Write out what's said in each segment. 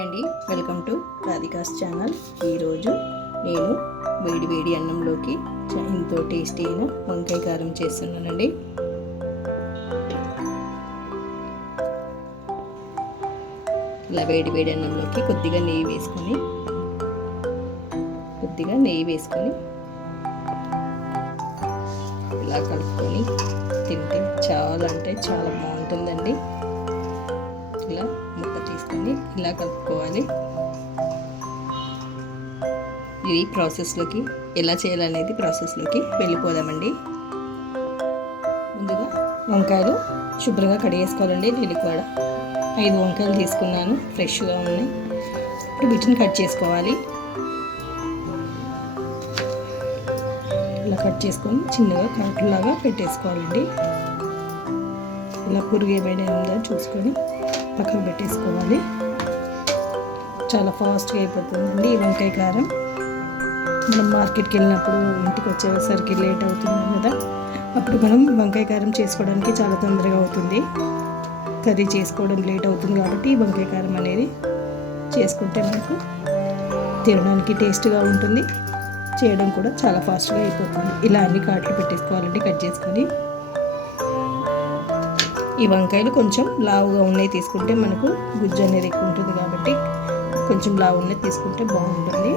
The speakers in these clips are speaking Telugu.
హాయ్ అండి, వెల్కమ్ టు రాధికాస్ ఛానల్. ఈరోజు నేను వేడి వేడి అన్నంలోకి ఎంతో టేస్టీ అయిన వంకాయ కారం చేస్తున్నానండి. ఇలా వేడి వేడి అన్నంలోకి కొద్దిగా నెయ్యి వేసుకొని ఇలా కలుపుకొని తింటే చాలా అంటే చాలా బాగుంటుందండి. ఇలా ముక్క తీసుకొని ఇలా కలుపుకోవాలి. ఈ ప్రాసెస్లోకి ఎలా చేయాలనేది ప్రాసెస్లోకి వెళ్ళిపోదామండి. ముందుగా వంకాయలు శుభ్రంగా కడిగేసుకోవాలండి. నేను ఇక్కడ 5 వంకాయలు తీసుకున్నాను, ఫ్రెష్గా ఉన్నాయి. ఇప్పుడు వీటిని కట్ చేసుకోవాలి. ఇలా కట్ చేసుకొని చిన్నగా కాటులాగా పెట్టేసుకోవాలండి. ఇలా పురుగు ఏమైనా ఉందో చూసుకొని పక్కకు పెట్టేసుకోవాలి. చాలా ఫాస్ట్గా అయిపోతుందండి ఈ వంకాయ కారం. మనం మార్కెట్కి వెళ్ళినప్పుడు ఇంటికి వచ్చేసరికి లేట్ అవుతుంది కదా, అప్పుడు మనం వంకాయ కారం చేసుకోవడానికి చాలా తొందరగా అవుతుంది. కర్రీ చేసుకోవడం లేట్ అవుతుంది కాబట్టి వంకాయ కారం అనేది చేసుకుంటే మనకు తినడానికి టేస్ట్గా ఉంటుంది, చేయడం కూడా చాలా ఫాస్ట్గా అయిపోతుంది. ఇలా అన్ని కాట్లు పెట్టేసుకోవాలండి. కట్ చేసుకొని ఈ వంకాయలు కొంచెం లావుగా ఉన్నాయి తీసుకుంటే మనకు గుజ్జు అనేది ఎక్కువ ఉంటుంది కాబట్టి కొంచెం లావు ఉన్నది తీసుకుంటే బాగుంటుంది.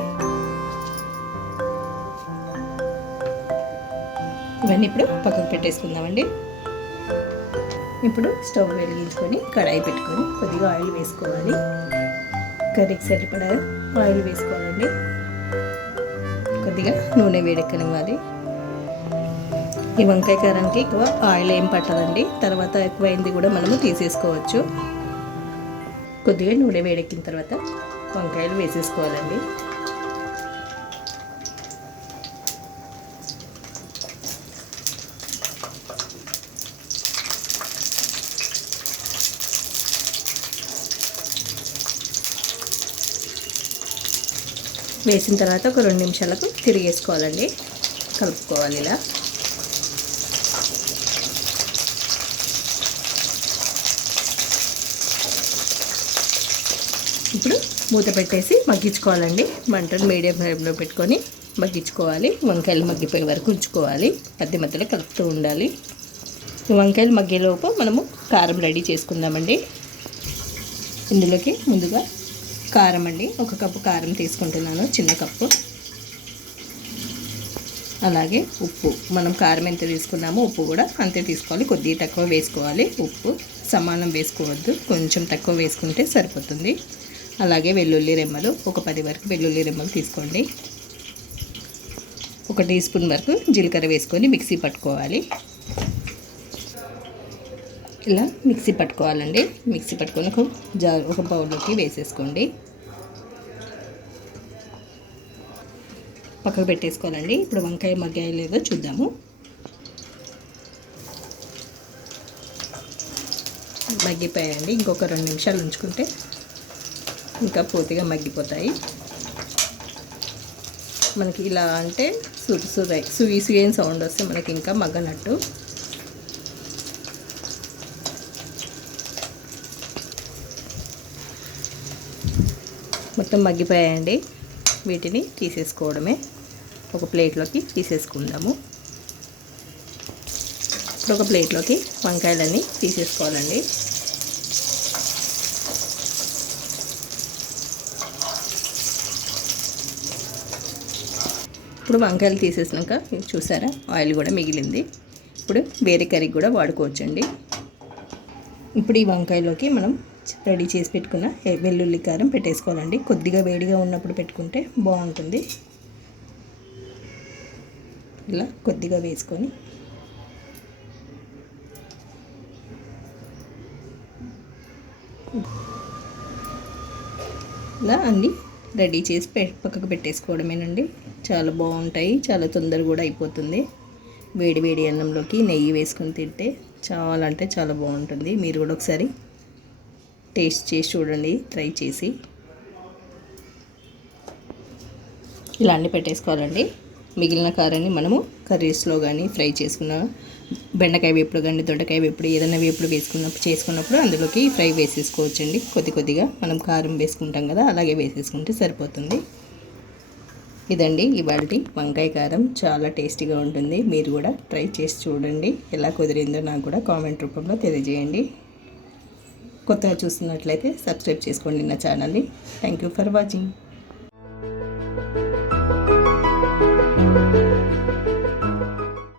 ఇవన్నీ ఇప్పుడు పక్కకు పెట్టేసుకుందామండి. ఇప్పుడు స్టవ్ వెలిగించుకొని కడాయి పెట్టుకొని కొద్దిగా ఆయిల్ వేసుకోవాలి. కర్రీకి సరిపడా ఆయిల్ వేసుకోవాలండి. కొద్దిగా నూనె వేడెక్కనివ్వాలి. ఈ వంకాయ కారానికి ఎక్కువ ఆయిల్ ఏం పట్టదండి, తర్వాత ఎక్కువైంది కూడా మనము తీసేసుకోవచ్చు. కొద్దిగా నూనె వేడెక్కిన తర్వాత వంకాయలు వేసేసుకోవాలండి. వేసిన తర్వాత ఒక 2 నిమిషాలకు తిరిగేసుకోవాలండి. కలుపుకోవాలి. ఇలా ఇప్పుడు మూత పెట్టేసి మగ్గించుకోవాలండి. మంటను మీడియం ఫ్లేమ్లో పెట్టుకొని మగ్గించుకోవాలి. వంకాయలు మగ్గిపోయే వరకు ఉంచుకోవాలి. మధ్య మధ్యలో కలుపుతూ ఉండాలి. వంకాయలు మగ్గేలోపు మనము కారం రెడీ చేసుకుందామండి. ఇందులోకి ముందుగా కారం అండి, 1 కప్పు కారం తీసుకుంటున్నాను, చిన్న కప్పు. అలాగే ఉప్పు, మనం కారం ఎంత తీసుకున్నామో ఉప్పు కూడా అంతే తీసుకోవాలి. కొద్దిగా తక్కువ వేసుకోవాలి. ఉప్పు సమానం వేసుకోవద్దు, కొంచెం తక్కువ వేసుకుంటే సరిపోతుంది. అలాగే వెల్లుల్లి రెమ్మలు, ఒక 10 వరకు వెల్లుల్లి రెమ్మలు తీసుకోండి. 1 టీ స్పూన్ వరకు జీలకర్ర వేసుకొని మిక్సీ పట్టుకోవాలి. ఇలా మిక్సీ పట్టుకోవాలండి. మిక్సీ పట్టుకొని ఒక బౌల్లోకి వేసేసుకోండి. పక్కకు పెట్టేసుకోవాలండి. ఇప్పుడు వంకాయ మగ్గాయ లేదో చూద్దాము. మగ్గిపోయాయండి. ఇంకొక 2 నిమిషాలు ఉంచుకుంటే ఇంకా పూర్తిగా మగ్గిపోతాయి. మనకి ఇలా అంటే సుయ్యి సౌండ్ వస్తే మనకి ఇంకా మగ్గనట్టు. మొత్తం మగ్గిపోయాయండి. వీటిని తీసేసుకోవడమే. ఒక ప్లేట్లోకి తీసేసుకుందాము. ఇప్పుడు ఒక ప్లేట్లోకి వంకాయలన్నీ తీసేసుకోవాలండి. ఇప్పుడు వంకాయలు తీసేసినాక చూసారా, ఆయిల్ కూడా మిగిలింది. ఇప్పుడు వేరే కర్రీకి కూడా వాడుకోవచ్చండి. ఇప్పుడు ఈ వంకాయలోకి మనం రెడీ చేసి పెట్టుకున్న వెల్లుల్లి కారం పెట్టేసుకోవాలండి. కొద్దిగా వేడిగా ఉన్నప్పుడు పెట్టుకుంటే బాగుంటుంది. ఇలా కొద్దిగా వేసుకొని ఇలా అన్నీ రెడీ చేసి పక్కకు పెట్టేసుకోవడమేనండి. చాలా బాగుంటాయి, చాలా తొందరగా కూడా అయిపోతుంది. వేడి వేడి అన్నంలోకి నెయ్యి వేసుకొని తింటే చాలా అంటే చాలా బాగుంటుంది. మీరు కూడా ఒకసారి టేస్ట్ చేసి చూడండి, ట్రై చేసి. ఇలా అన్నీ పెట్టేసుకోవాలండి. మిగిలిన కారాన్ని మనము కర్రీస్లో కానీ ఫ్రై చేసుకున్న బెండకాయ వేపుడు కానీ దొండకాయ వేపుడు ఏదైనా వేపుడు చేసుకున్నప్పుడు అందులోకి ఫ్రై వేసేసుకోవచ్చండి. కొద్దిగా మనం కారం వేసుకుంటాం కదా, అలాగే వేసేసుకుంటే సరిపోతుంది. ఇదండి ఇవాల్టి వంకాయ కారం. చాలా టేస్టీగా ఉంటుంది. మీరు కూడా ట్రై చేసి చూడండి. ఎలా కుదిరిందో నాకు కూడా కామెంట్ రూపంలో తెలియజేయండి. కొత్తగా చూస్తున్నట్లయితే సబ్స్క్రైబ్ చేసుకోండి నా ఛానల్ని. Thank you for watching.